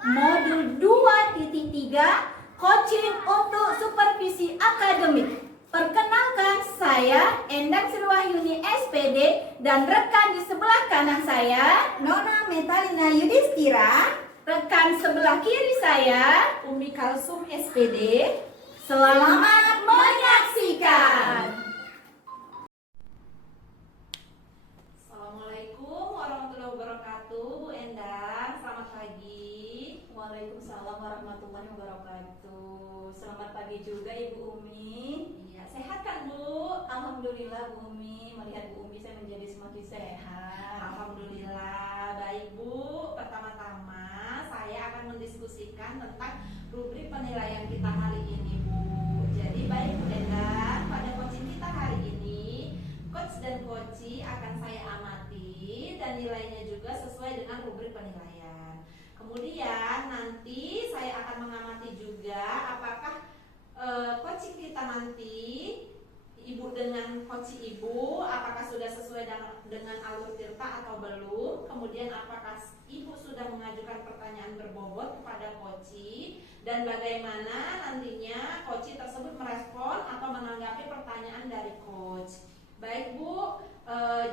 modul 2.3 coaching untuk supervisi akademik. Perkenalkan, saya Endang Sriwahyuni SPD dan rekan di sebelah kanan saya Nona Metalina Yudhistira. rekan sebelah kiri saya Umi Kalsum SPD. Selamat menyaksikan. Assalamualaikum warahmatullahi wabarakatuh, Bu Endang. Selamat pagi. Waalaikumsalam warahmatullahi wabarakatuh. Selamat pagi juga Ibu Umi. Iya, sehat kan Bu? Alhamdulillah Bu Umi, melihat Bu Umi saya menjadi semakin sehat. Alhamdulillah, baik Bu. Pertama-tama saya akan mendiskusikan tentang rubrik penilaian kita hari ini Bu. Jadi baik Bu Endang, pada coaching kita hari ini coach dan coachee akan saya amati dan nilainya juga sesuai dengan rubrik penilaian. Kemudian nanti saya akan mengamati juga apakah coaching kita nanti Ibu dengan coachee Ibu apakah sudah sesuai dengan alur tirta atau belum. Kemudian apakah Ibu sudah mengajukan pertanyaan berbobot kepada coachee dan bagaimana nantinya coachee tersebut merespon atau menanggapi pertanyaan dari coach. Baik Bu,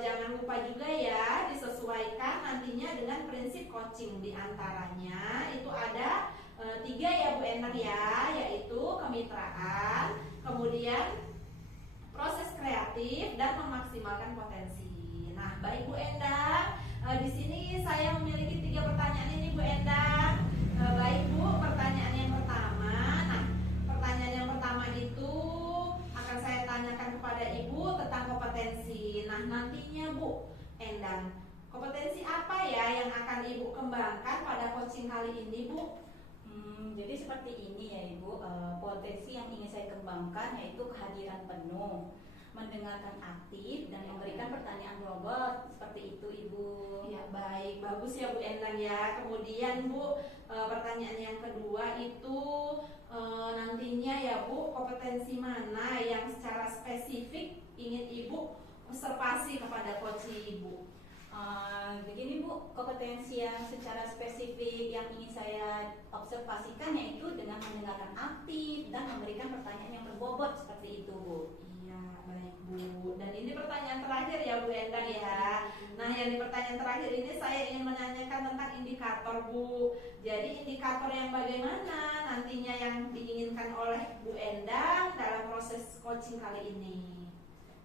jangan lupa juga ya disesuaikan nantinya dengan prinsip coaching. Di antaranya itu ada 3 ya Bu Endang ya, yaitu kemitraan, kemudian proses kreatif dan memaksimalkan potensi. Nah, baik Bu Endang, di sini saya memiliki 3 pertanyaan ini Bu Endang. Baik Bu, pertanyaan yang pertama. Nah, pertanyaan yang pertama itu akan saya tanyakan kepada Ibu tentang kompetensi. Nah, nantinya Bu Endang, kompetensi apa ya yang akan Ibu kembangkan pada coaching kali ini Bu? Jadi seperti ini ya Ibu, potensi yang ingin saya kembangkan yaitu kehadiran penuh, mendengarkan aktif dan memberikan pertanyaan bobot, seperti itu Ibu. Ya baik, bagus ya Bu Endang ya. Kemudian Bu, pertanyaan yang kedua itu nantinya ya Bu, kompetensi mana yang secara spesifik ingin Ibu observasi kepada coachee Ibu? Begini Bu, kompetensi yang secara spesifik yang ingin saya observasikan yaitu dengan mendengarkan aktif dan memberikan pertanyaan yang berbobot, seperti itu Bu. Iya, baik Bu. Dan ini pertanyaan terakhir ya Bu Endang ya. Nah, yang di pertanyaan terakhir ini saya ingin menanyakan tentang indikator Bu. Jadi indikator yang bagaimana nantinya yang diinginkan oleh Bu Endang dalam proses coaching kali ini?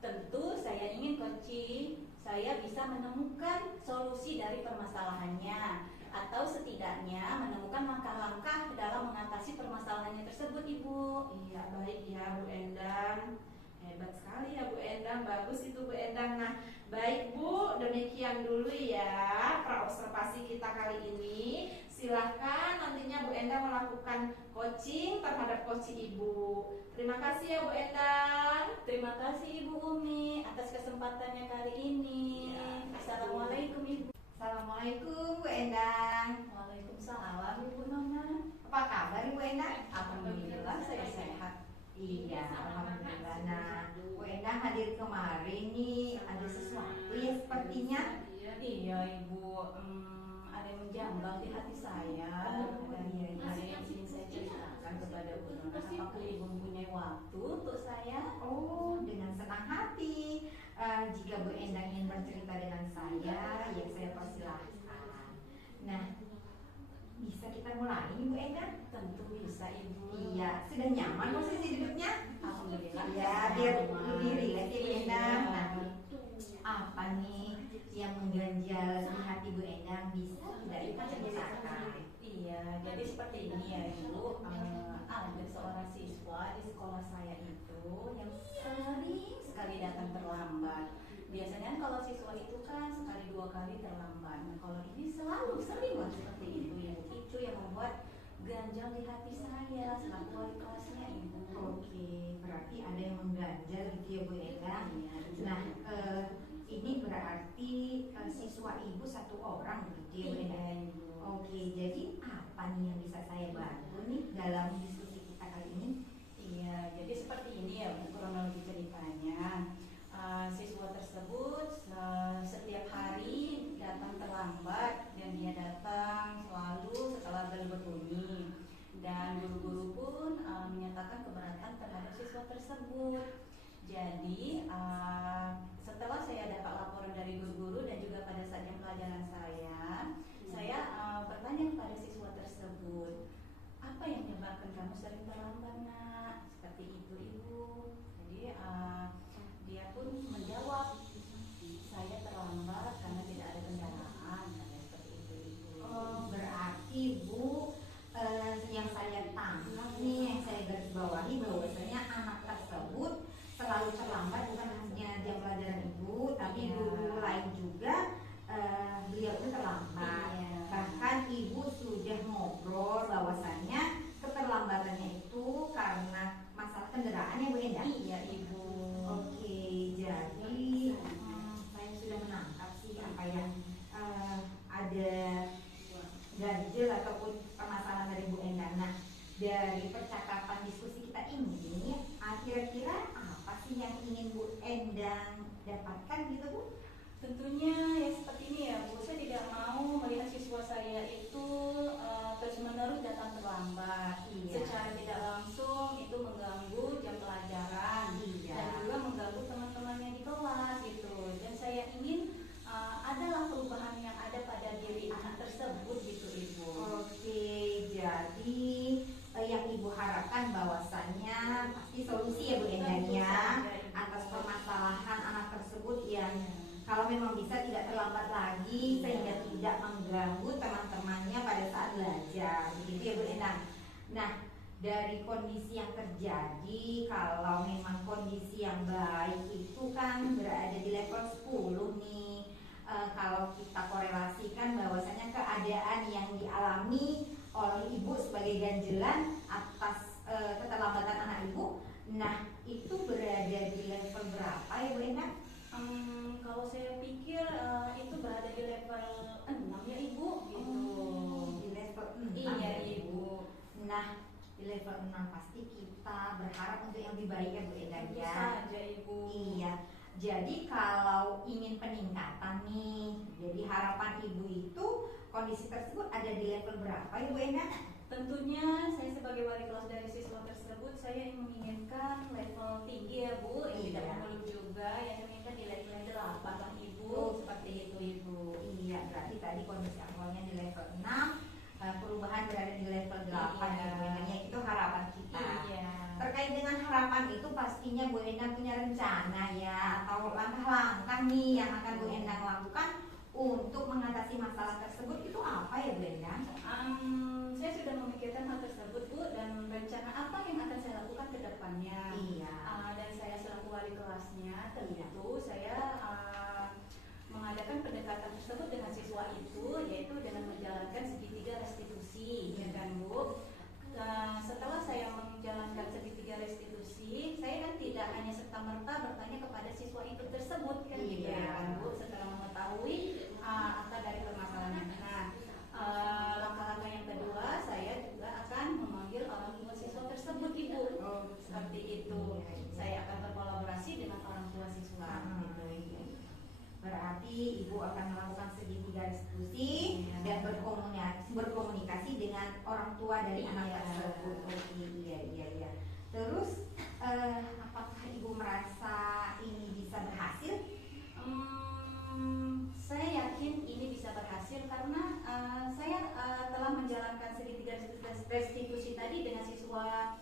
Tentu saya ingin coaching saya bisa menemukan solusi dari permasalahannya atau setidaknya menemukan langkah-langkah dalam mengatasi permasalahannya tersebut Ibu. Iya, baik ya Bu Endang. Hebat sekali ya Bu Endang, bagus itu Bu Endang. Nah, baik Bu, demikian dulu ya praobservasi kita kali ini. Silahkan nantinya Bu Endang melakukan coaching terhadap coachee Ibu. Terima kasih ya Bu Endang. Terima kasih Ibu Umi atas kesempatannya kali ini. Ya. Assalamualaikum Ibu. Assalamualaikum Bu Endang. Waalaikumsalam Ibu Nona. Apa kabar Bu Endang? Alhamdulillah saya sehat. Iya, alhamdulillah. Nah, Bu Endang hadir kemarin nih ada sesuatu ya sepertinya. Iya Ibu, ada yang menjambang di hati saya dan iya. ada yang ingin saya ceritakan kepada Bu Nona. Apakah Ibu mempunyai waktu untuk saya? Oh, dengan senang hati. Jika Bu Endang ingin bercerita dengan saya, ya saya persilahkan. Nah, bisa kita mulai nih Bu Endang? Tentu bisa Ibu. Iya, sudah nyaman posisi duduknya? Alhamdulillah. Ya, biar lebih rileks ya Bu Endang. Iya. Nah, apa nih yang mengganjal di hati Bu Endang bisa tidak kita ceritakan? Iya, jadi seperti ini ya Ibu. Ada seorang siswa di sekolah saya itu yang sering sekali datang terlambat. Biasanya kalau siswa itu kan sekali 2 kali terlambat. Nah, kalau ini selalu sering banget seperti itu ya. Itu yang membuat ganjal di hati saya selaku wali kelasnya Ibu. Oke, berarti ada yang mengganjal gitu ya Bu Endang. Iya, Nah, ini berarti siswa Ibu 1 orang begitu ya Bu iya Endang? Ibu. Oke, jadi apa nih yang bisa saya bantu nih dalam diskusi kita kali ini? Iya, jadi seperti ini ya Bu, kronologi ceritanya. Siswa tersebut setiap hari datang terlambat dan dia datang selalu setelah bel dan guru-guru pun menyatakan keberatan terhadap siswa tersebut. Jadi setelah saya dapat laporan dari guru-guru dan juga pada saat jam pelajaran saya bertanya kepada siswa tersebut, apa yang menyebabkan kamu sering terlambat nak? Seperti itu ibu. Jadi dia pun menjawab, saya terlambat karena tidak ada kendaraan. Seperti itu ibu. Oh, berarti Bu, yang saya tangkap nih, yang saya garis bawahi bahwasanya anak tersebut selalu terlambat, bukan hanya jam pelajaran Ibu, tapi guru lain juga beliau pun terlambat. Bahkan Ibu sudah ngobrol bahwasanya keterlambatannya itu karena masalah kendaraan ya Bu Endah? Iya ibu. Oke, jadi saya sudah menangkap sih apa yang ada ganjil ataupun permasalahan dari Bu Endang. Nah, dari percakapan diskusi kita ini, kira-kira apa sih yang ingin Bu Endang dapatkan gitu Bu? Tentunya ya seperti ini ya Bu, saya tidak mau melihat siswa saya itu terus-menerus datang terlambat. Secara tidak langsung itu mengganggu jam pelajaran dan juga mengganggu teman-temannya di kelas gitu. Dan saya ingin adalah perubahan yang ada pada diri anak tersebut gitu Ibu. Oke, jadi yang Ibu harapkan bahwasannya pasti solusi ya Bu Endang ya atas permasalahan anak tersebut yang kalau memang bisa tidak terlambat lagi sehingga tidak mengganggu teman-temannya pada saat belajar, begitu ya Bu Endang. Nah, dari kondisi yang terjadi, kalau memang kondisi yang baik itu kan berada di level 10 nih. Kalau kita korelasikan bahwasanya keadaan yang dialami oleh Ibu sebagai ganjelan atas keterlambatan anak Ibu, nah itu berada di level berapa ya Bu Endang? Kalau saya pikir itu berada di level 6 ya Ibu gitu. Di level 6. Iya Ibu. Nah, di level 6 pasti kita berharap untuk yang lebih baik ya Bu Endang Tentu ya. saja Ibu. Iya. Jadi kalau ingin peningkatan nih, jadi harapan Ibu itu kondisi tersebut ada di level berapa ya Bu Endang? Tentunya saya sebagai wali kelas dari siswa tersebut, saya menginginkan level tinggi ya Bu, yang tidak mengeluh juga, yang menginginkan di level 8 lah Ibu, seperti itu Ibu. Iya, berarti tadi kondisi awalnya di level 6, perubahan berada di level 8 ya Bu Endang, itu harapan kita. Iya. Terkait dengan harapan itu pastinya Bu Endang punya rencana ya, atau langkah-langkah nih yang akan Bu Endang lakukan untuk mengatasi masalah tersebut itu apa ya Bu Endang? Saya sudah memikirkan hal tersebut Bu, dan rencana apa yang akan saya lakukan ke depannya. Iya. Dan saya selaku wali kelasnya tentu saya mengadakan pendekatan tersebut dengan siswa itu, yaitu dengan menjalankan segitiga restitusi, ya kan Bu. Setelah saya menjalankan segitiga restitusi, saya kan tidak hanya serta-merta bertanya kepada siswa itu tersebut kan gitu ya kan Bu, setelah mengetahui akar dari permasalahan. Nah, langkah-langkah yang kedua, saya juga akan memanggil orang tua siswa tersebut Ibu. Seperti itu. Saya akan berkolaborasi dengan orang tua siswa. Berarti Ibu akan melakukan segitiga restitusi dan berkomunikasi dengan orang tua dari anak tersebut. Iya. Terus apakah Ibu merasa ini bisa berhasil? Saya yakin ini bisa berhasil karena saya telah menjalankan segitiga restitusi tadi dengan siswa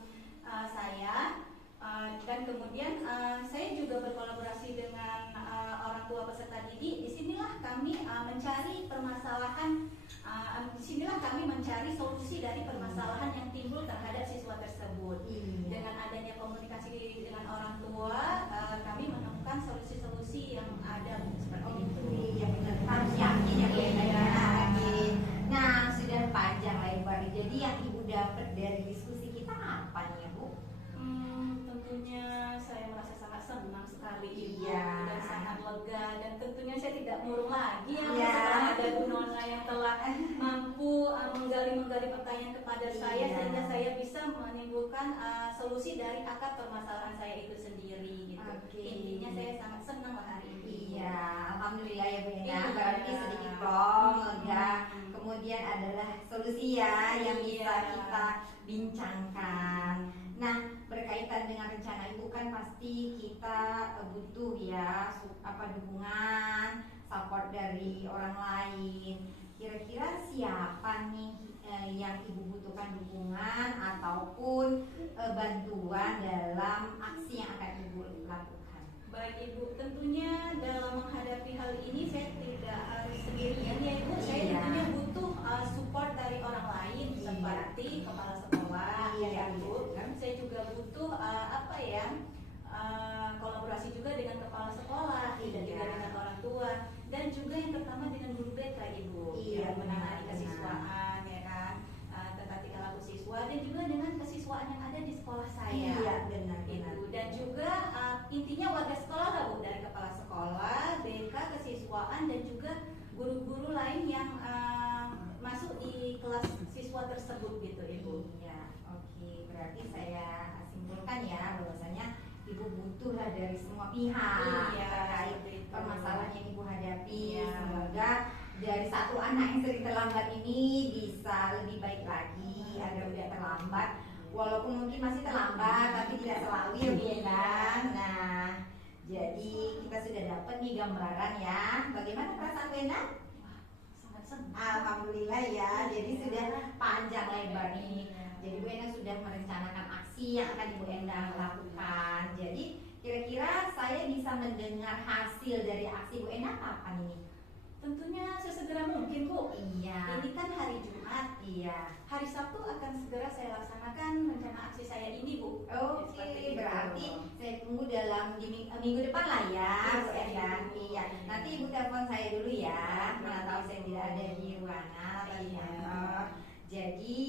saya. Dan kemudian saya juga berkolaborasi dengan orang tua peserta didik. Disinilah kami mencari permasalahan, disinilah kami mencari solusi dari permasalahan yang timbul terhadap siswa tersebut. Dengan adanya komunikasi dengan orang tua, kami menemukan solusi-solusi yang ada seperti itu. Iya benar, harus yakin ya Bu Endang. Nah, sudah panjang lebar. Jadi yang Ibu dapat dari diskusi kita apa nih Bu? Tentunya saya merasa sangat senang sekali Ibu, Iya. dan sangat lega, dan tentunya saya tidak murung lagi ya Iya. setelah ada Bu Nona yang telah mampu menggali pertanyaan kepada saya, Iya. sehingga saya bisa menimbulkan solusi dari akar permasalahan saya itu sendiri gitu. Oke. Intinya saya sangat senang lah hari ini. Iya, alhamdulillah ya Bu Endang. Iya. Berarti sedikit plong, lega. Kemudian adalah solusi ya yang bisa Iya. kita bincangkan. Nah, berkaitan dengan rencana Ibu kan pasti kita butuh ya dukungan, support dari orang lain. Kira-kira siapa nih yang Ibu butuhkan dukungan ataupun bantuan dalam aksi yang akan Ibu lakukan? Baik Ibu, tentunya dalam menghadapi hal ini saya tidak harus sendirian ya Ibu. Saya Iya. tentunya butuh support dari orang lain Iya. seperti kepala sekolah Iya, ya Ibu. benar. Saya juga butuh kolaborasi juga dengan kepala sekolah, dan juga Iya. dengan orang tua, dan juga yang pertama dengan guru BK Ibu, Iya, yang menangani benar. kesiswaan ya kan, tentang tingkah laku siswa, dan juga dengan kesiswaan yang ada di sekolah saya. Iya, benar. Itu. Dan juga intinya warga sekolah lah Bu, dari kepala sekolah, BK, kesiswaan, dan juga guru-guru lain yang masuk di kelas siswa tersebut gitu Ibu. Iya, oke. Berarti saya simpulkan ya bahwasanya Ibu butuhlah dari semua pihak terkait seperti itu. permasalahan yang Ibu hadapi. Iya. Semoga dari satu anak yang sering terlambat ini bisa lebih baik lagi agar tidak terlambat. Walaupun mungkin masih terlambat, tapi tidak selalu ya Bu Endang. Nah, jadi kita sudah dapat nih gambaran ya. Bagaimana perasaan Bu Endang? Sangat senang. Alhamdulillah ya. Jadi sudah panjang lebar nih. Jadi Bu Endang sudah merencanakan aksi yang akan Ibu Endang lakukan. Jadi kira-kira saya bisa mendengar hasil dari aksi Bu Endang kapan ini? Tentunya sesegera mungkin Bu. Iya. Ini kan hari Jumat. Iya. Hari Sabtu akan segera saya laksanakan rencana aksi saya ini Bu. Oke, Seperti itu. berarti saya tunggu dalam minggu depan lah ya, Bu Endang. Iya. Nanti Ibu telepon saya dulu ya. Mana tahu saya tidak ada di ruangan atau di Iya. kantor. Jadi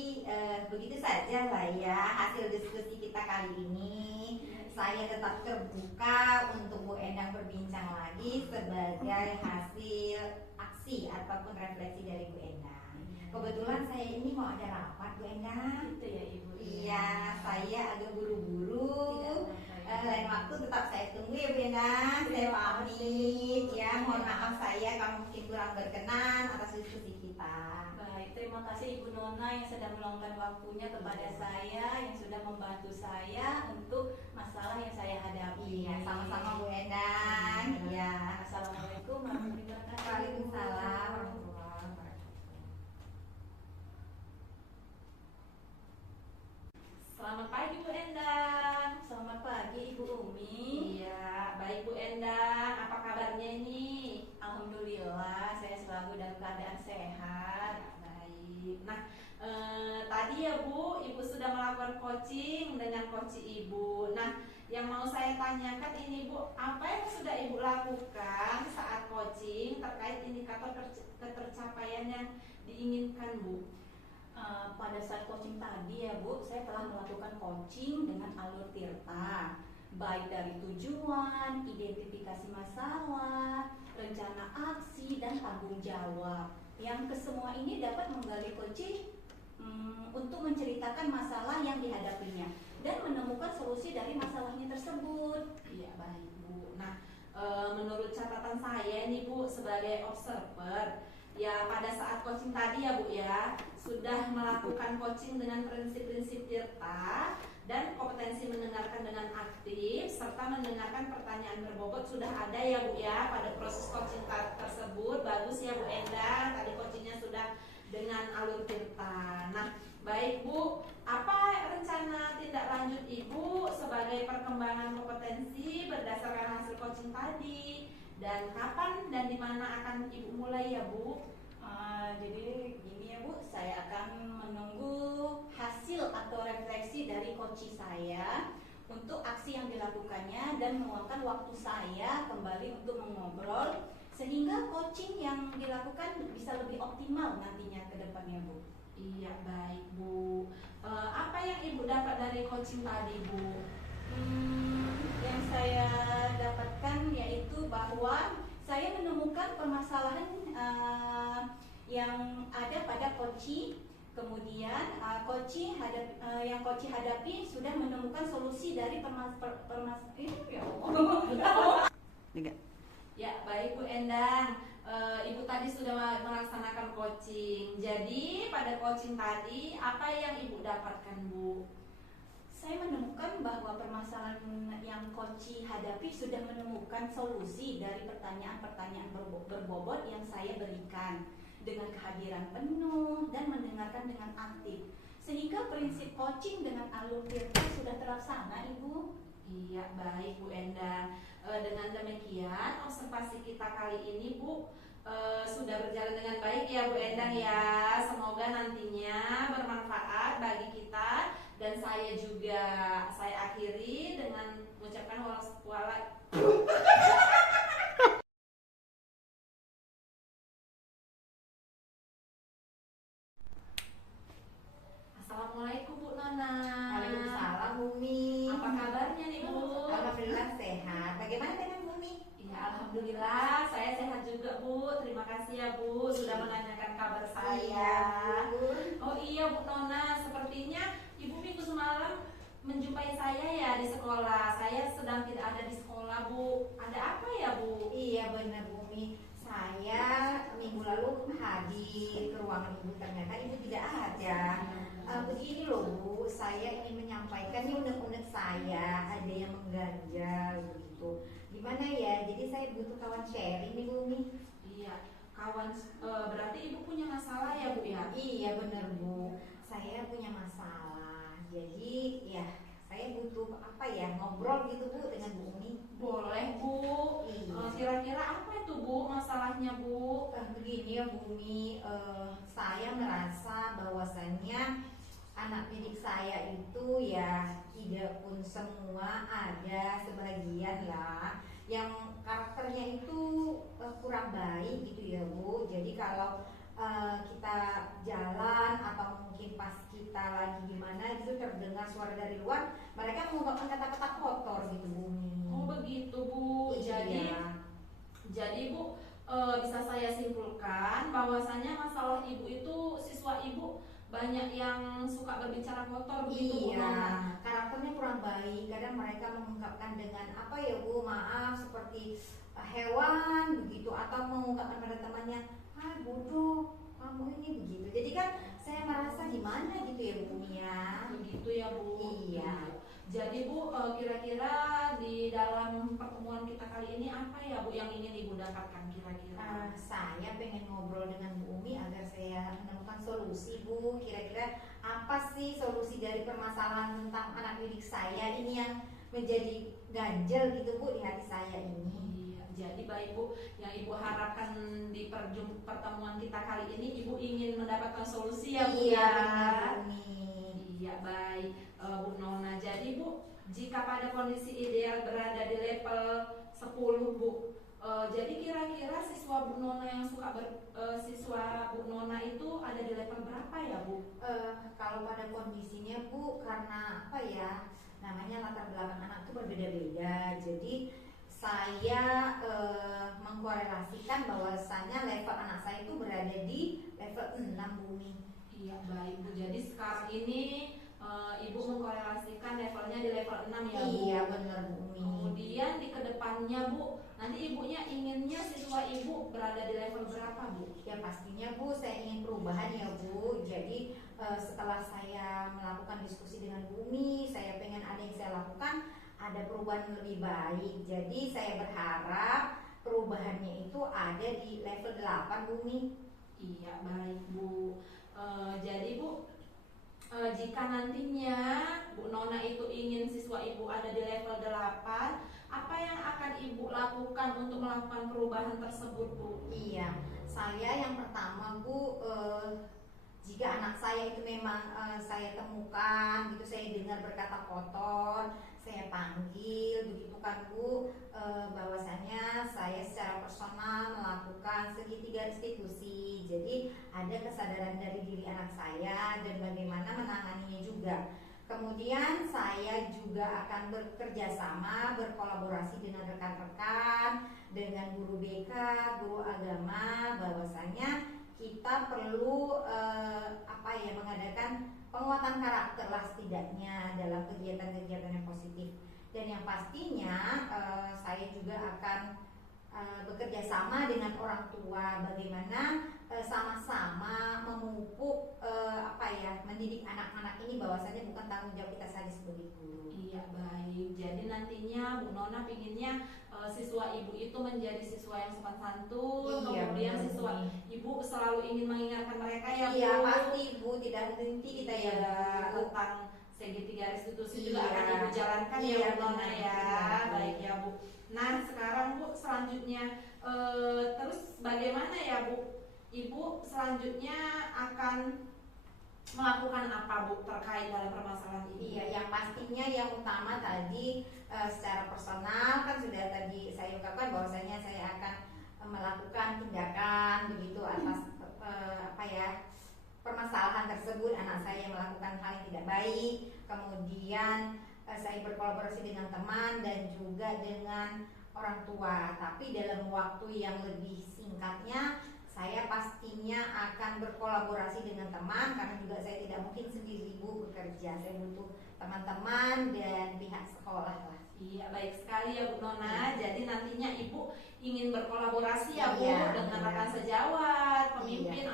begitu saja lah ya hasil diskusi kita kali ini. Saya tetap terbuka untuk Bu Endang berbincang lagi sebagai hasil aksi ataupun refleksi dari Bu Endang. Kebetulan saya ini mau ada rapat Bu Endang. Gitu ya Ibu. Iya, saya agak buru-buru. Tidak Lain waktu tetap saya tunggu ya Bu Endang. Saya pamit ya. Mohon maaf saya kalau mungkin kurang berkenan atas diskusi kita. Baik, terima kasih Ibu Nona yang sudah meluangkan waktunya kepada saya, yang sudah membantu saya untuk masalah yang saya hadapi. Iya, sama-sama Bu Endang. Iya. Assalamualaikum warahmatullahi wabarakatuh. Waalaikumsalam warahmatullahi wabarakatuh. Selamat pagi Bu Endang. Selamat pagi Ibu Umi. Iya, baik Bu Endang. Apa kabarnya ini? Alhamdulillah saya selalu dalam keadaan sehat. Baik. Nah, tadi ya Bu, Ibu sudah melakukan coaching dengan coach Ibu. Nah, yang mau saya tanyakan ini Bu, apa yang sudah Ibu lakukan saat coaching terkait indikator ketercapaian yang diinginkan Bu? Pada saat coaching tadi ya Bu, saya telah melakukan coaching dengan alur tirta, baik dari tujuan, identifikasi masalah, rencana aksi, dan tanggung jawab. Yang kesemua ini dapat menggali coaching untuk menceritakan masalah yang dihadapinya dan menemukan solusi dari masalahnya tersebut. Iya, baik Bu. Nah, menurut catatan saya nih Bu, sebagai observer, ya pada saat coaching tadi ya Bu ya, sudah melakukan coaching dengan prinsip-prinsip tirta dan kompetensi mendengarkan dengan aktif serta mendengarkan pertanyaan berbobot sudah ada ya Bu ya pada proses coaching tersebut. Bagus ya Bu Endang, tadi coachingnya sudah dengan alur tirta. Nah, baik Bu, apa rencana tindak lanjut Ibu sebagai perkembangan kompetensi berdasarkan hasil coaching tadi? Dan kapan dan di mana akan Ibu mulai ya Bu? Jadi gini ya Bu, saya akan menunggu hasil atau refleksi dari coach saya untuk aksi yang dilakukannya dan meluangkan waktu saya kembali untuk mengobrol sehingga coaching yang dilakukan bisa lebih optimal nantinya ke depannya Bu. Iya, baik Bu. Apa yang Ibu dapat dari coaching tadi Bu? Yang saya dapatkan yaitu bahwa saya menemukan permasalahan yang ada pada coach, kemudian yang coach hadapi sudah menemukan solusi dari Ya, baik Bu Endang. Ibu tadi sudah melaksanakan coaching. Jadi pada coaching tadi apa yang Ibu dapatkan, Bu? Saya menemukan bahwa permasalahan yang Koci hadapi sudah menemukan solusi dari pertanyaan-pertanyaan berbobot yang saya berikan dengan kehadiran penuh dan mendengarkan dengan aktif. Sehingga prinsip coaching dengan alur Tirta sudah terlaksana, Ibu. Iya, baik Bu Endang. Dengan demikian observasi kita kali ini, Bu, sudah berjalan dengan baik ya Bu Endang ya. Semoga nantinya bermanfaat bagi kita, dan saya juga saya akhiri dengan mengucapkan Assalamualaikum Bu Nona. Waalaikumsalam Bumi. Apa kabarnya nih Bu? Alhamdulillah sehat. Bagaimana dengan Bumi? Ya, alhamdulillah saya sehat juga Bu. Terima kasih ya Bu sudah menanyakan kabar saya. Oh iya Bu Nona, sepertinya Ibu minggu semalam menjumpai saya ya di sekolah. Saya sedang tidak ada di sekolah Bu. Ada apa ya Bu? Iya benar Bumi. Saya minggu lalu hadir ke ruangan Ibu, ternyata Ibu tidak ada. Begini loh Bu, saya ingin menyampaikan ini unek-unek saya, ada yang mengganjal begitu. Gimana ya? Jadi saya butuh kawan sharing nih Bumi. Iya, kawan, berarti Ibu punya masalah ya Bu ya? Iya benar Bu, saya punya masalah. Jadi ya saya butuh apa ya, ngobrol gitu Bu dengan Bu Umi. Boleh Bu. Iya. Kira-kira apa itu Bu masalahnya Bu? Begini ya Bu Umi, saya merasa bahwasannya anak didik saya itu ya tidak pun semua, ada sebagian lah yang karakternya itu kurang baik gitu ya Bu. Jadi kalau kita jalan atau mungkin pas kita lagi gimana gitu terdengar suara dari luar, mereka mengungkapkan kata-kata kotor gitu Bumi. Oh begitu Bu. Iya. Jadi Bu, bisa saya simpulkan bahwasanya masalah Ibu itu siswa Ibu banyak yang suka berbicara kotor begitu Bu Nona? Iya, karakternya kurang baik. Kadang mereka mengungkapkan dengan apa ya Bu, maaf seperti hewan begitu, atau mengungkapkan pada temannya, ah bodoh kamu ini begitu. Jadi kan saya merasa gimana gitu ya Bu ya. Begitu ya Bu. Iya. Jadi Bu, kira-kira di dalam pertemuan kita kali ini apa ya Bu yang ingin Ibu dapatkan kira-kira? Saya pengen ngobrol dengan Bu Umi agar saya menemukan solusi Bu. Kira-kira apa sih solusi dari permasalahan tentang anak didik saya ini yang menjadi ganjel gitu Bu di hati saya ini. Iya, jadi baik Bu, yang Ibu harapkan di pertemuan kita kali ini Ibu ingin mendapatkan solusi ya Bu Iya, ya. benar, Bu Umi. Iya baik Bu Nona. Jadi Bu, jika pada kondisi ideal berada di level 10 Bu, jadi kira-kira siswa Bu Nona yang siswa Bu Nona itu ada di level berapa ya Bu? Kalau pada kondisinya Bu, karena apa ya, namanya latar belakang anak itu berbeda-beda. Jadi saya mengkorelasikan bahwasannya level anak saya itu berada di level 6 Bumi. Iya baik Bu. Jadi sekarang ini Ibu mengkorelasikan levelnya di level 6 ya Bu? Iya benar Bumi. Kemudian di kedepannya Bu, nanti Ibunya inginnya siswa Ibu berada di level berapa Bu? Ya pastinya Bu, saya ingin perubahan ya Bu. Jadi setelah saya melakukan diskusi dengan Bumi, saya pengen ada yang saya lakukan, ada perubahan lebih baik. Jadi saya berharap perubahannya itu ada di level 8 Bumi. Iya baik Bu. Jadi Bu, jika nantinya Bu Nona itu ingin siswa Ibu ada di level 8, apa yang akan Ibu lakukan untuk melakukan perubahan tersebut Bu? Iya, saya yang pertama Bu, jika anak saya itu memang saya temukan gitu, saya dengar berkata kotor, saya panggil begitu kan Bu, bahwasannya saya secara personal melakukan segitiga restitusi. Jadi ada kesadaran dari diri anak saya dan bagaimana menanganinya juga. Kemudian saya juga akan bekerja sama, berkolaborasi dengan rekan-rekan, dengan guru BK, guru agama, bahwasannya kita perlu mengadakan penguatan karakter lah setidaknya dalam kegiatan-kegiatan yang positif. Dan yang pastinya saya juga akan bekerja sama dengan orang tua, bagaimana sama-sama memupuk mendidik anak-anak ini bahwasanya bukan tanggung jawab kita saja sebagai guru. Iya baik. Jadi nantinya Bu Nona pinginnya siswa ibu itu menjadi siswa yang sopan santun, Iya, kemudian benar, siswa Bumi. ibu selalu ingin mengingatkan mereka ya Bu. Iya pasti Bu, tidak berhenti kita ya Iya, Bu. tentang segitiga restitusi juga Iya. akan ibu jalankan ya Iya, Bu Nona benar, ya. benar. Baik ya Bu. Nah sekarang Bu selanjutnya terus bagaimana ya Bu? Ibu selanjutnya akan melakukan apa Bu terkait dalam permasalahan ini? Iya, yang pastinya yang utama tadi secara personal kan sudah tadi saya ungkapkan bahwasanya saya akan melakukan tindakan begitu atas permasalahan tersebut, anak saya melakukan hal yang tidak baik, kemudian saya berkolaborasi dengan teman dan juga dengan orang tua, tapi dalam waktu yang lebih singkatnya saya pastinya akan berkolaborasi dengan teman karena juga saya tidak mungkin sendiri Bu bekerja, saya butuh teman-teman dan pihak sekolah lah. Iya baik sekali ya Bu Nona. Jadi nantinya Ibu ingin berkolaborasi ya Bu Iya, dengan iya. rekan sejawat, pemimpin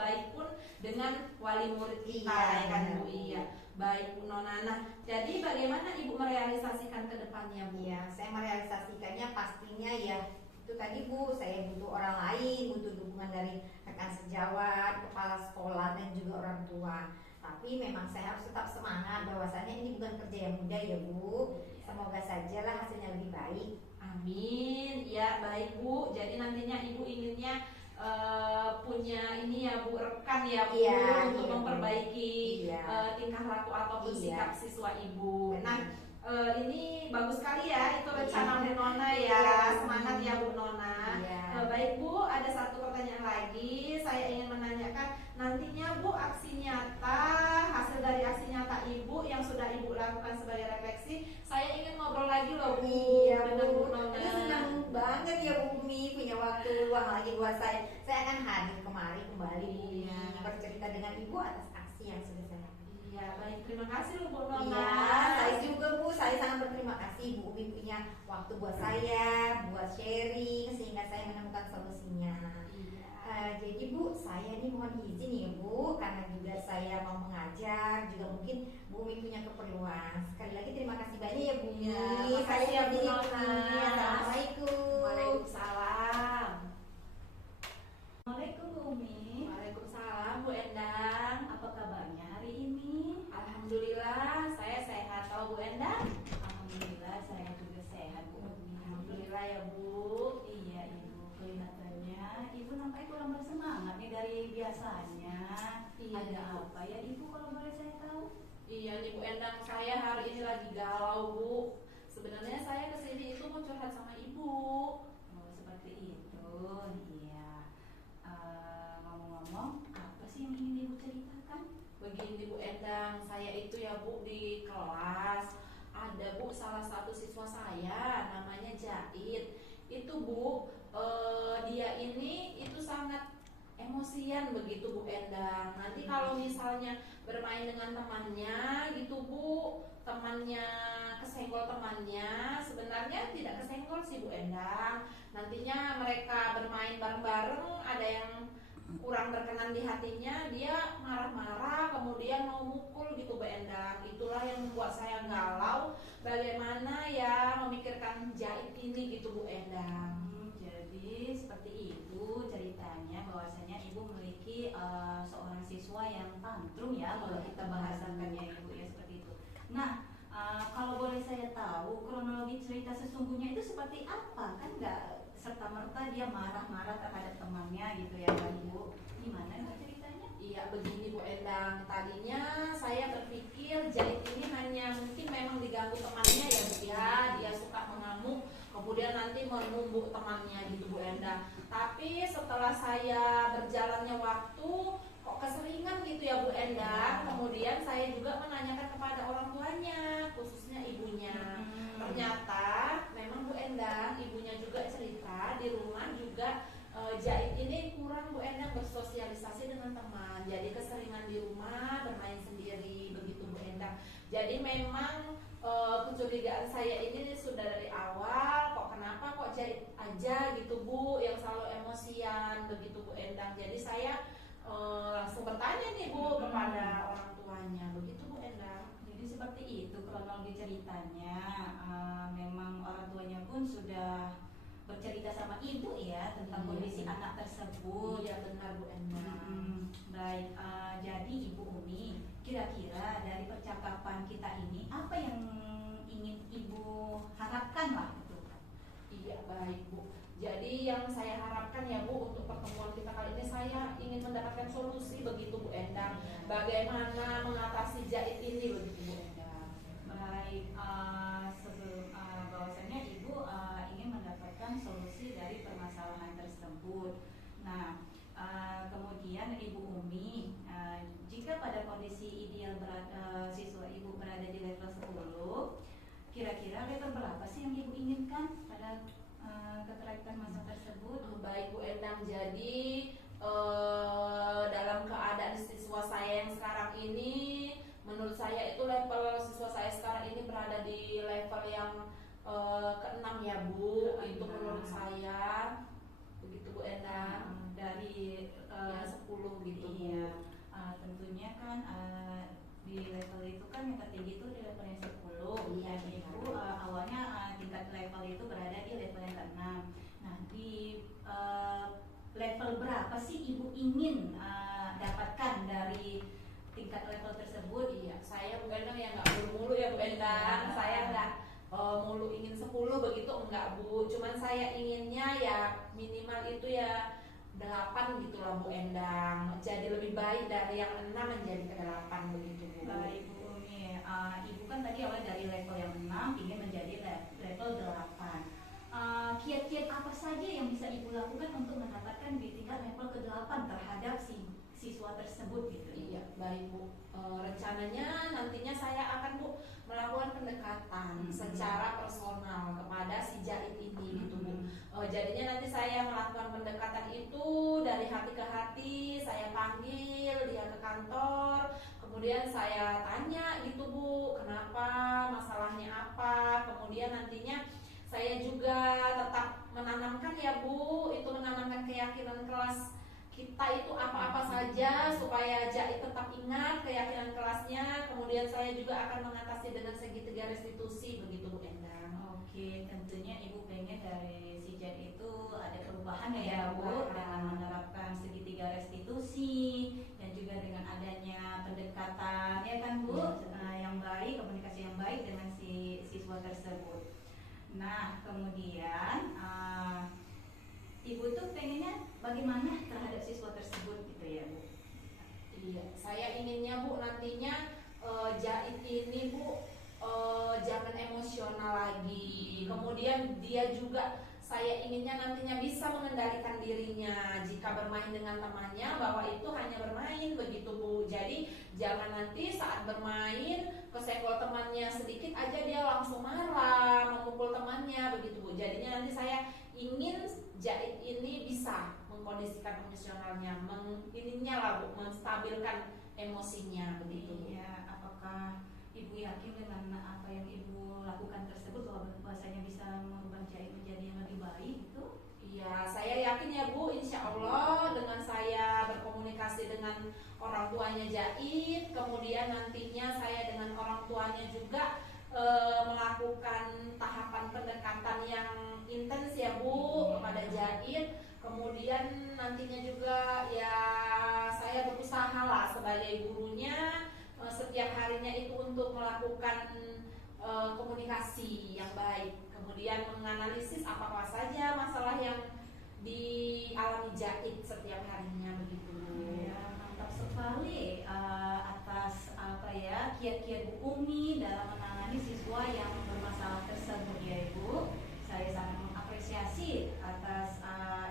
baik pun dengan wali murid kita Iya, ya kan benar. Bu. Iya baik Bu Nona. Nah jadi bagaimana Ibu merealisasikan ke depannya Bu? Iya, saya merealisasikannya pastinya ya itu tadi Bu, saya butuh orang lain, butuh dukungan dari rekan sejawat, kepala sekolah dan juga orang tua. Tapi memang saya harus tetap semangat bahwasanya ini bukan kerja yang mudah ya Bu. Semoga sajalah hasilnya lebih baik. Amin. Ya baik Bu. Jadi nantinya Ibu inginnya punya ini ya Bu, rekan ya Bu, Iya, untuk iya, Bu. memperbaiki Iya. tingkah laku ataupun Iya. sikap siswa Ibu. Benar. Nah ini bagus sekali ya itu rencana Iya. Bu Nona ya. Iya. Semangat ya Bu Nona. Iya. Baik Bu, ada satu pertanyaan lagi. Saya ingin menanyakan nantinya Bu, aksi nyata, hasil dari aksi nyata Ibu yang sudah Ibu lakukan sebagai refleksi, saya ingin ngobrol lagi loh Bu Iya dengan Bu Bu, Nona. ini senang banget ya Bu Umi punya waktu luang lagi buat saya. Saya akan hadir kemari kembali Bu Umi, Iya. bercerita dengan Ibu atas aksi yang sudah saya lakukan. Iya baik, terima kasih loh Bu Nona. Iya, saya juga Bu, saya sangat berterima kasih Bu Umi punya waktu buat saya, buat sharing sehingga saya menemukan solusinya. Jadi Bu, saya nih mohon izin ya Bu, karena juga saya mau mengajar, juga mungkin Bu Umi punya keperluan. Sekali lagi terima kasih banyak ya Bu Umi. Iya, Saya makasih ya, Bu izin Nona. Assalamualaikum. Waalaikumsalam. Assalamualaikum Bu Umi. Waalaikumsalam Bu Endang. Apa kabarnya hari ini? Alhamdulillah saya sehat. Kalau Bu Endang? Alhamdulillah saya juga sehat Bu Umi. Alhamdulillah ya Bu. Iya Ibu, kelihatannya Ibu nampaknya kurang bersemangat nih dari biasanya. Iya. Ada apa ya Ibu kalau boleh saya tahu? Iya nih Bu Endang, saya hari ini lagi galau Bu. Sebenarnya saya kesini itu mau curhat sama Ibu. Oh seperti itu, iya. Ngomong-ngomong, apa sih yang ingin Ibu ceritakan? Begini Bu Endang, saya itu ya Bu di kelas ada Bu salah satu siswa saya namanya Jahit. Itu Bu dia ini itu sangat emosian begitu Bu Endang. Nanti kalau misalnya bermain dengan temannya gitu Bu, temannya kesenggol temannya, sebenarnya tidak kesenggol sih Bu Endang. Nantinya mereka bermain bareng-bareng, ada yang kurang berkenan di hatinya, dia marah-marah kemudian mau mukul gitu Bu Endang. Itulah yang membuat saya galau bagaimana ya memikirkan Jahit ini gitu Bu Endang. Jadi seperti itu ceritanya, bahwasanya Ibu memiliki seorang siswa yang tantrum ya, kalau kita bahasakannya Ibu ya, seperti itu. Nah, kalau boleh saya tahu kronologi cerita sesungguhnya itu seperti apa? Kan nggak serta merta dia marah-marah terhadap temannya gitu ya Pak Ibu. Gimana itu ceritanya? Iya begini Bu Endang, tadinya saya berpikir Jahit ini hanya mungkin memang diganggu temannya ya Bu ya, dia suka mengamuk kemudian nanti menumbuk temannya gitu Bu Endang. Tapi setelah saya berjalannya waktu kok keseringan gitu ya Bu Endang, kemudian saya juga menanyakan kepada orang tuanya, khususnya ibunya. Ternyata memang Bu Endang, ibunya juga cerita di rumah juga Jahit ini kurang Bu Endang bersosialisasi dengan teman. Jadi keseringan di rumah bermain sendiri begitu Bu Endang. Jadi memang kecurigaan saya ini sudah dari awal, kok kenapa kok Jahit aja gitu Bu yang selalu emosi emosian begitu Bu Endang. Jadi saya langsung bertanya nih Bu kepada orang tuanya, begitu Bu Endang. Jadi seperti itu kronologi ceritanya. Memang orang tuanya pun sudah bercerita sama ibu ya tentang Iya. kondisi anak tersebut. Iya benar Bu Endang. Baik, jadi Ibu Umi, kira-kira dari percakapan kita ini apa yang ingin Ibu harapkan lah gitu? Iya baik Bu. Jadi yang saya harapkan ya Bu untuk pertemuan kita kali ini, saya ingin mendapatkan solusi begitu Bu Endang. Bagaimana mengatasi jahit ini begitu Bu Endang. Baik, sebelum bahwasannya Ibu ingin mendapatkan solusi dari permasalahan tersebut. Nah, kemudian Ibu Umi, jika pada kondisi ideal siswa Ibu berada di level 10, kira-kira level berapa sih yang Ibu inginkan pada keterlaikan masa tersebut? Baik Bu Endang, jadi dalam keadaan siswa saya yang sekarang ini, menurut saya itu level siswa saya sekarang ini berada di level yang ke-6 ya Bu. Itu menurut saya begitu Bu Endang. Dari Ya 10 gitu Bu. iya, tentunya kan di level itu kan yang tertinggi itu di level yang 10. Iya, Dan Ibu awalnya tingkat level itu berada di level yang ke-6. Nah, di level berapa sih Ibu ingin dapatkan dari tingkat level tersebut? Iya, saya Bu Endang ya nggak mulu-mulu ya Bu Endang. Iya. Saya nggak mulu ingin 10 begitu, enggak Bu. Cuman saya inginnya ya minimal itu ya 8 gitu lah Bu Endang. Jadi lebih baik dari yang 6 menjadi ke 8 begitu Bu. Baik Bu Umi, Ibu kan tadi awal dari level yang 6 ingin menjadi level 8. Kiat-kiat apa saja yang bisa Ibu lakukan untuk mendapatkan di tingkat level ke-8 terhadap si siswa tersebut gitu? Iya, baik Bu. Rencananya nantinya saya akan Bu melakukan pendekatan secara personal kepada si jahit ini gitu Bu. Jadinya nanti saya melakukan pendekatan itu dari hati ke hati, saya panggil dia ke kantor, kemudian saya tanya gitu Bu, kenapa, masalahnya apa, kemudian nantinya saya juga tetap menanamkan ya Bu, itu menanamkan keyakinan kelas kita itu apa-apa saja supaya jahit tetap ingat keyakinan kelasnya. Kemudian saya juga akan mengatasi dengan segitiga restitusi begitu Bu Endang. Oke, tentunya Ibu pengen dari si jahit itu ada perubahan ya Ada Bu, perubahan. dengan menerapkan segitiga restitusi dan juga dengan adanya pendekatan ya kan Bu, yang baik, komunikasi yang baik dengan si siswa tersebut. Nah, kemudian Ibu tuh pengennya bagaimana terhadap siswa tersebut gitu ya Bu? Iya, saya inginnya Bu nantinya jahit ini Bu jangan emosional lagi. Kemudian dia juga saya inginnya nantinya bisa mengendalikan dirinya jika bermain dengan temannya, bahwa itu hanya bermain begitu Bu. Jadi jangan nanti saat bermain kesenggol temannya sedikit aja dia langsung marah, memukul temannya begitu Bu. Jadinya nanti saya ingin jahit ini bisa mengkondisikan emosionalnya, ininya lah Bu, menstabilkan emosinya begitu Bu. Iya, apakah Ibu yakin dengan apa yang Ibu lakukan tersebut bahwasanya bisa merubah jahit menjadi yang lebih baik gitu? Iya, saya yakin ya Bu, insya Allah dengan saya berkomunikasi dengan orang tuanya jahit, kemudian nantinya saya dengan orang tuanya juga melakukan tahapan pendekatan yang intens ya Bu kepada jahit. Kemudian nantinya juga ya saya berusaha lah sebagai gurunya setiap harinya itu untuk melakukan komunikasi yang baik, kemudian menganalisis apakah saja masalah yang dialami jahit setiap harinya begitu. Ya, mantap sekali atas apa ya kiat-kiat Bu Umi dalam menangani siswa yang bermasalah tersebut ya Ibu. Saya sangat mengapresiasi atas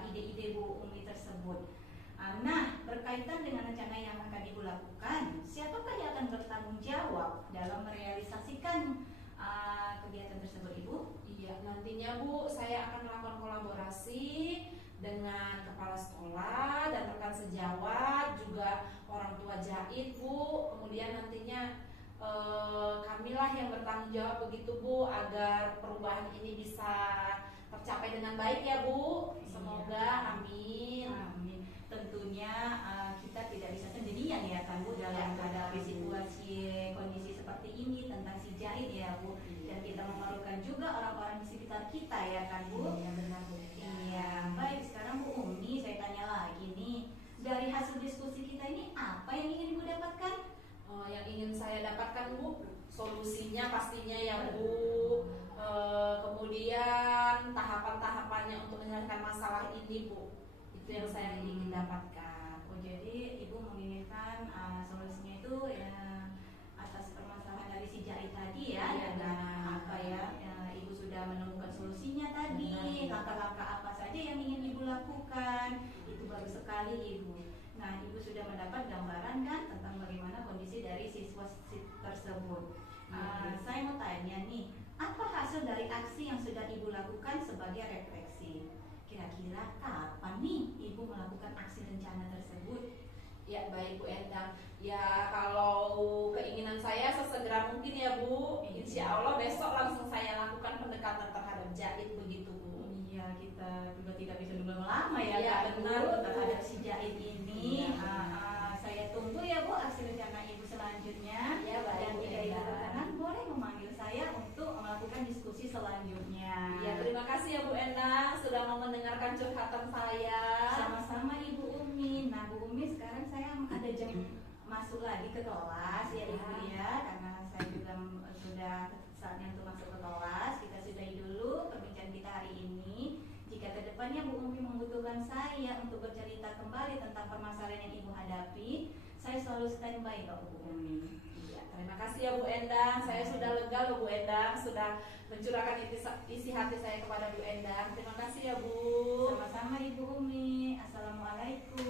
ide-ide Bu Umi tersebut. Nah, berkaitan dengan rencana yang akan Ibu lakukan, siapakah yang akan bertanggung jawab dalam merealisasikan kegiatan tersebut Ibu? Iya, nantinya Bu saya akan melakukan kolaborasi dengan kepala sekolah dan rekan sejawat, juga orang tua jahit Bu. Kemudian nantinya kamilah yang bertanggung jawab begitu Bu, agar perubahan ini bisa tercapai dengan baik ya Bu. Semoga, amin. Amin. Tentunya kita tidak bisa sendirian ya kan Bu dalam menghadapi situasi kondisi seperti ini tentang si jahit ya Bu. Dan kita memerlukan juga orang-orang di sekitar kita ya kan Bu. Iya benar Bu. Iya, baik sekarang Bu Umi saya tanya lagi nih. Dari hasil diskusi kita ini apa yang ingin Ibu dapatkan? Yang ingin saya dapatkan Bu, solusinya pastinya ya Bu. Kemudian tahapan-tahapannya untuk menyelesaikan masalah ini Bu. Itu yang saya ingin dapatkan. Oh jadi Ibu menginginkan solusinya itu ya atas permasalahan dari si jahit tadi ya, Iya, dengan benar. apa ya, Ibu sudah menemukan solusinya tadi, Benar. langkah-langkah apa saja yang ingin Ibu lakukan, itu bagus sekali Ibu. Nah Ibu sudah mendapat gambaran kan tentang bagaimana kondisi dari siswa tersebut. Saya mau tanya nih, apa hasil dari aksi yang sudah Ibu lakukan sebagai refleksi? Kira-kira kapan nih Ibu melakukan aksi rencana tersebut? Ya baik Bu Endang. Ya kalau keinginan saya sesegera mungkin ya Bu. Insya Allah besok langsung saya lakukan pendekatan terhadap jahit begitu Bu. Iya, kita juga tidak bisa nunggu lama ya, Iya, Kak, benar, Bu, Bu. terhadap si jahit ini. Iya. Saya tunggu ya Bu aksi rencana Ibu selanjutnya. Ya, baik, Dan Bu jika Ibu Endang. berkenan boleh memanggil saya untuk melakukan diskusi selanjutnya. Ya terima kasih ya Bu Endang sudah mau mendengarkan curhatan saya. Sama-sama Ibu Umi. Nah Bu Umi sekarang saya ada jam masuk lagi ke kelas ya Ibu ya, karena saya juga sudah saatnya untuk masuk ke kelas. Kita sudahi dulu perbincangan kita hari ini. Jika kedepannya Bu Umi membutuhkan saya untuk bercerita kembali tentang permasalahan yang Ibu hadapi, saya selalu standby Pak Bu Umi. Ya, terima kasih ya Bu Endang. Saya sudah lega loh Bu Endang sudah mencurahkan isi hati saya kepada Bu Endang. Terima kasih ya Bu. Sama-sama Ibu Umi. Assalamualaikum.